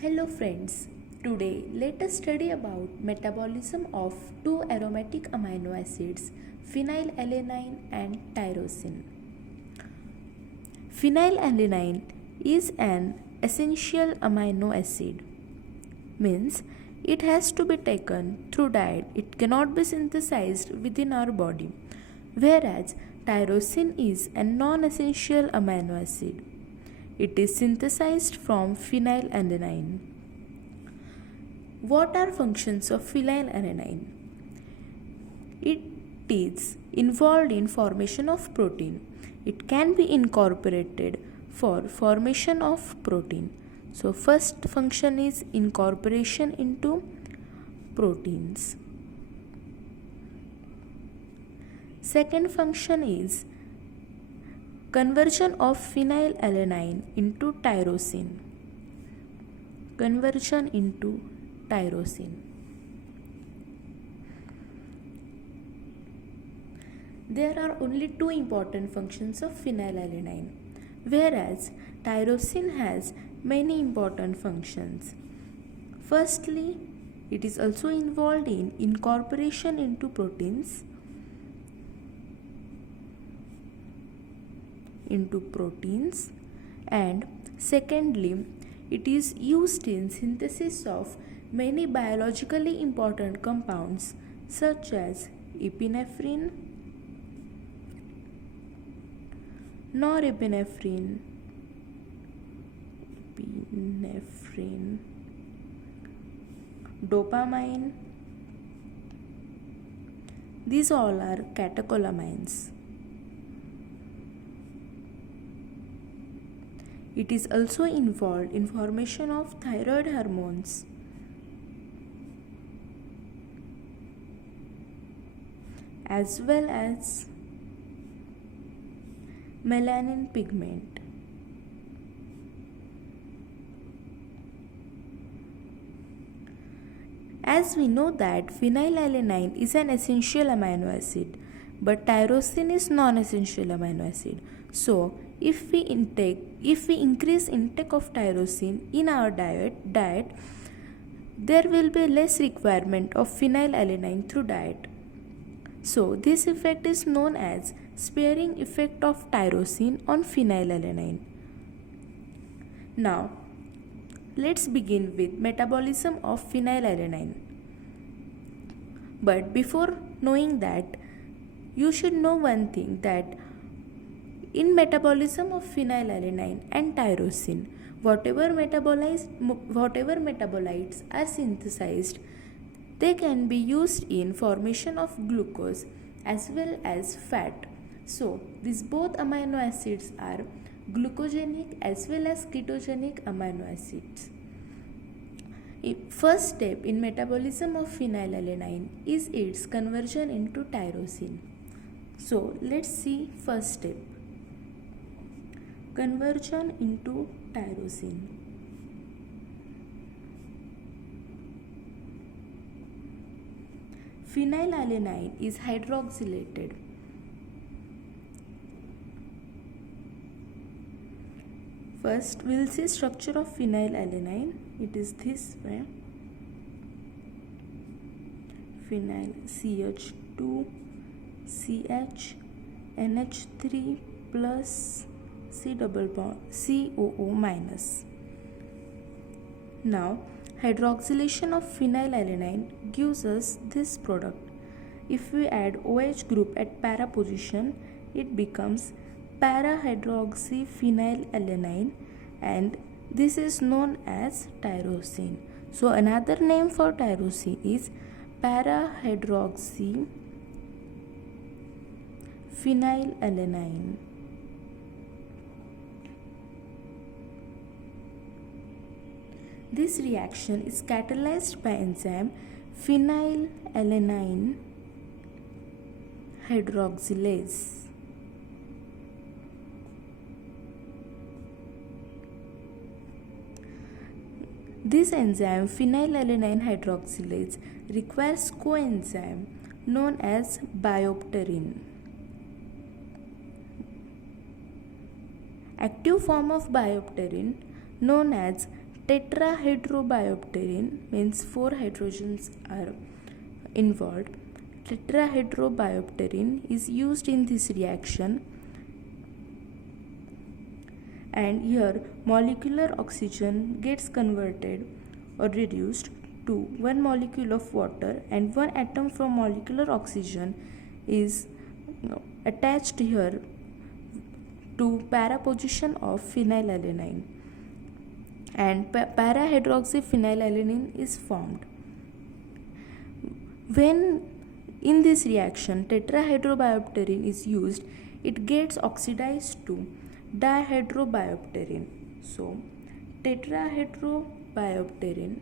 Hello friends, today let us study about metabolism of two aromatic amino acids, phenylalanine and tyrosine. Phenylalanine is an essential amino acid, means it has to be taken through diet, it cannot be synthesized within our body, whereas tyrosine is a non-essential amino acid. It is synthesized from phenylalanine. What are functions of phenylalanine? It is involved in formation of protein. It can be incorporated for formation of protein. So first function is incorporation into proteins. Second function is conversion of phenylalanine into tyrosine. Conversion into tyrosine. There are only two important functions of phenylalanine, whereas tyrosine has many important functions. Firstly, it is also involved in incorporation into proteins. And secondly, it is used in synthesis of many biologically important compounds such as epinephrine, norepinephrine, dopamine. These all are catecholamines. It is also involved in formation of thyroid hormones, as well as melanin pigment. As we know that phenylalanine is an essential amino acid, but tyrosine is non-essential amino acid. So, if we increase intake of tyrosine in our diet, there will be less requirement of phenylalanine through diet. So, this effect is known as sparing effect of tyrosine on phenylalanine. Now, let's begin with metabolism of phenylalanine. But before knowing that, you should know one thing, that in metabolism of phenylalanine and tyrosine, whatever metabolites are synthesized, they can be used in formation of glucose as well as fat. So, these both amino acids are glucogenic as well as ketogenic amino acids. First step in metabolism of phenylalanine is its conversion into tyrosine. So, let's see first step. Conversion into tyrosine. Phenylalanine is hydroxylated. First, we will see structure of phenylalanine. It is this way. Phenyl CH2 CH NH3 plus C double bond COO minus. Now, hydroxylation of phenylalanine gives us this product. If we add OH group at para position, it becomes para-hydroxyphenylalanine, and this is known as tyrosine. So, another name for tyrosine is para-hydroxyphenylalanine. This reaction is catalyzed by enzyme phenylalanine hydroxylase. This enzyme phenylalanine hydroxylase requires coenzyme known as biopterin. Active form of biopterin known as Tetrahydrobiopterin means 4 hydrogens are involved. Tetrahydrobiopterin is used in this reaction, and here molecular oxygen gets converted or reduced to one molecule of water, and one atom from molecular oxygen is attached here to para position of phenylalanine, and para-hydroxyphenylalanine is formed. When in this reaction tetrahydrobiopterin is used, it gets oxidized to dihydrobiopterin. So tetrahydrobiopterin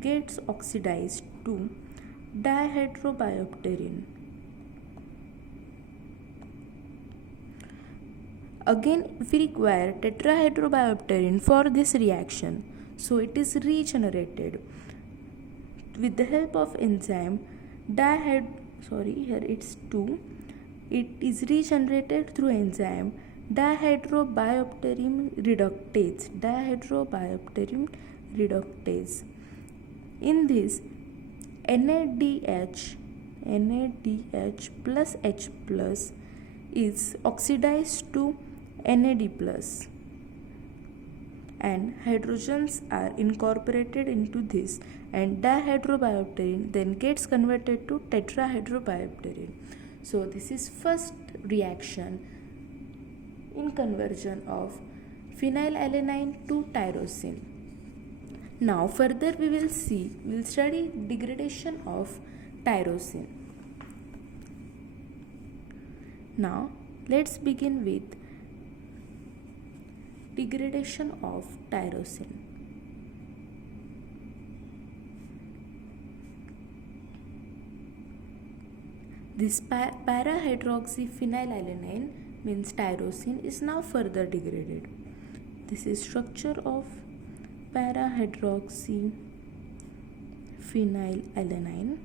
gets oxidized to dihydrobiopterin. Again, we require tetrahydrobiopterin for this reaction, so it is regenerated with the help of enzyme here it's 2. It is regenerated through enzyme dihydrobiopterin reductase. In this, NADH plus H plus is oxidized to NAD plus, and hydrogens are incorporated into this, and dihydrobiopterin then gets converted to tetrahydrobiopterin. So this is first reaction in conversion of phenylalanine to tyrosine. Now further we will study degradation of tyrosine. Now let's begin with degradation of tyrosine. This para-hydroxyphenylalanine means tyrosine is now further degraded. This is structure of para-hydroxyphenylalanine.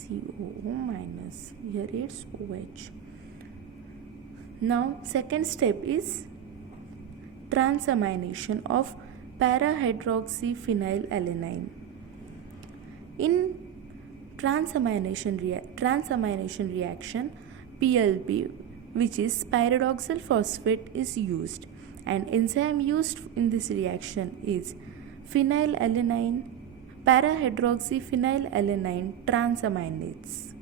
COO minus, here it's OH. Now second step is transamination of para-hydroxyphenylalanine. In transamination reaction, PLP, which is pyridoxal phosphate, is used, and enzyme used in this reaction is para-hydroxyphenylalanine transaminases.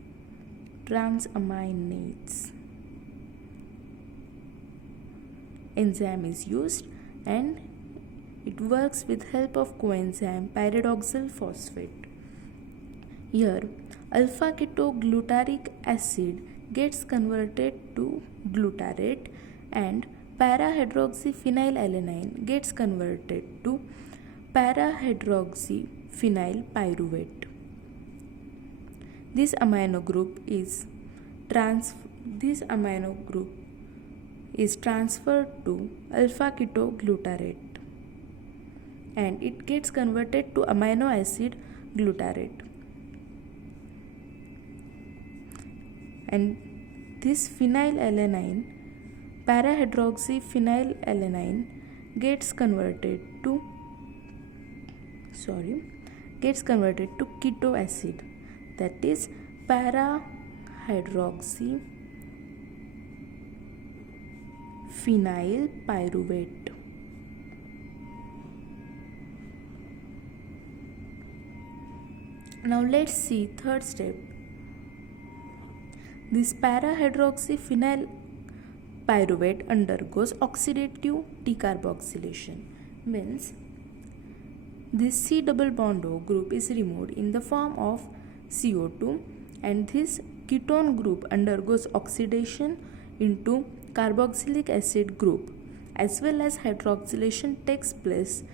Enzyme is used, and it works with help of coenzyme pyridoxal phosphate. Here, alpha ketoglutarate acid gets converted to glutarate, and para-hydroxyphenylalanine gets converted to para-hydroxyphenylpyruvate. This amino group is transferred to alpha ketoglutarate, and it gets converted to amino acid glutarate. And this para-hydroxyphenylalanine gets converted to keto acid, that is para-hydroxyphenylpyruvate. Now let's see third step. This para-hydroxyphenylpyruvate undergoes oxidative decarboxylation, means this C double bond O group is removed in the form of CO2, and this ketone group undergoes oxidation into carboxylic acid group, as well as hydroxylation takes place,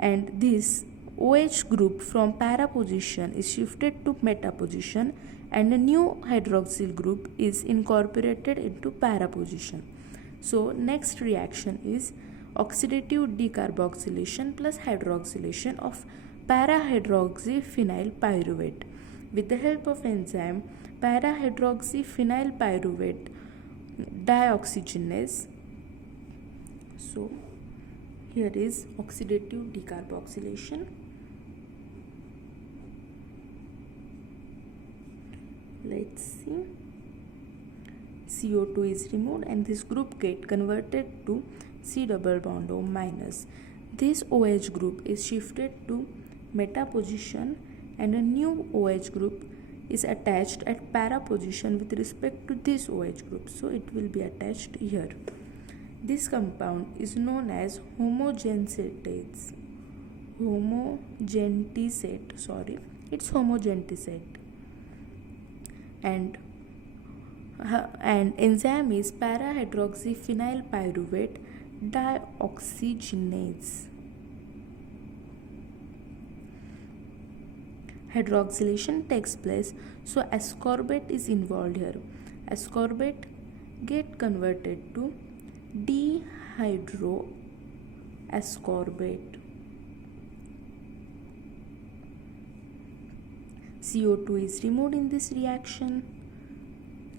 and this OH group from para position is shifted to meta position, and a new hydroxyl group is incorporated into para position. So next reaction is oxidative decarboxylation plus hydroxylation of para-hydroxyphenylpyruvate. With the help of enzyme para-hydroxyphenylpyruvate dioxygenase, So here is oxidative decarboxylation. Let's see. CO2 is removed and this group get converted to C double bond O minus. This OH group is shifted to meta position and a new OH group is attached at para position with respect to this OH group. So it will be attached here. This compound is known as homogentisate. It's homogentisate. And enzyme is para-hydroxyphenyl pyruvate dioxygenase. Hydroxylation takes place, so ascorbate is involved here. Ascorbate get converted to dehydroascorbate. CO2 is removed in this reaction,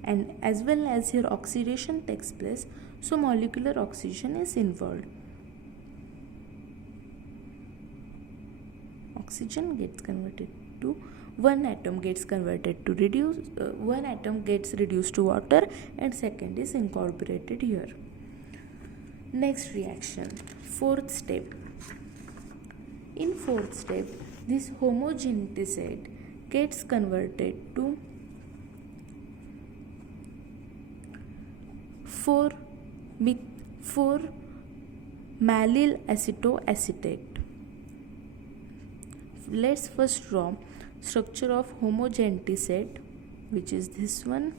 and as well as here oxidation takes place, so molecular oxygen is involved. Oxygen gets converted to one atom gets reduced to water, and second is incorporated here. Next reaction, fourth step. In fourth step, this homogentisate gets converted to 4-mallyl acetoacetate. Let's first draw structure of homogentisate, which is this one,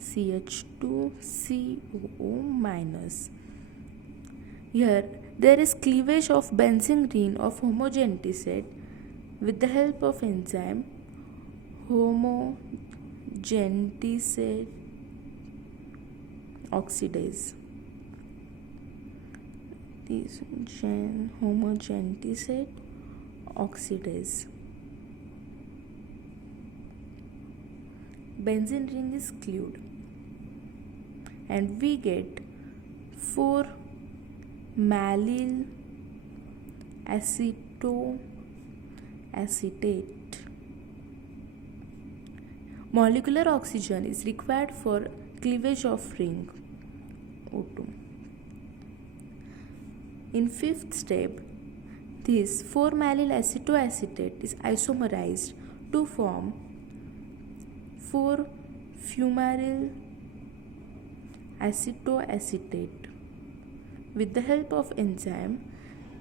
CH2COO minus. Here there is cleavage of benzene ring of homogentisate with the help of enzyme homogentisate oxidase. This homogentisate oxidase. Benzene ring is cleaved and we get 4-mallyl acetoacetate. Molecular oxygen is required for cleavage of ring O2. In fifth step, this 4-mallyl acetoacetate is isomerized to form 4-fumaryl acetoacetate with the help of enzyme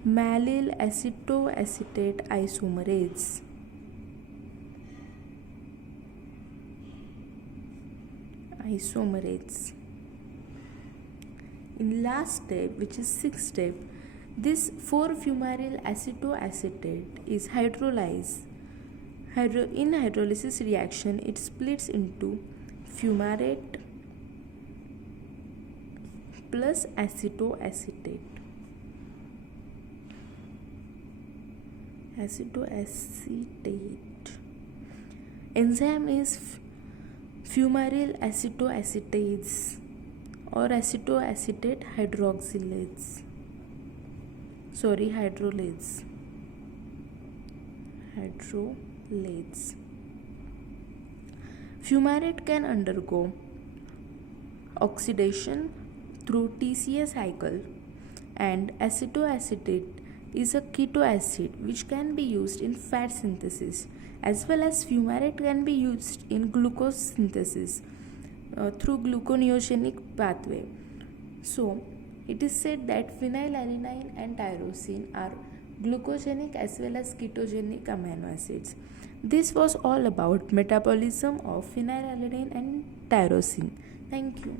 mallyl acetoacetate isomerase. In last step, which is sixth step, this 4-fumaryl acetoacetate is hydrolyzed. In hydrolysis reaction, it splits into fumarate plus acetoacetate. Enzyme is fumaryl acetoacetate or acetoacetate hydrolase. Fumarate can undergo oxidation through TCA cycle, and acetoacetate is a keto acid which can be used in fat synthesis, as well as fumarate can be used in glucose synthesis through gluconeogenic pathway. So it is said that phenylalanine and tyrosine are glucogenic as well as ketogenic amino acids. This was all about metabolism of phenylalanine and tyrosine. Thank you.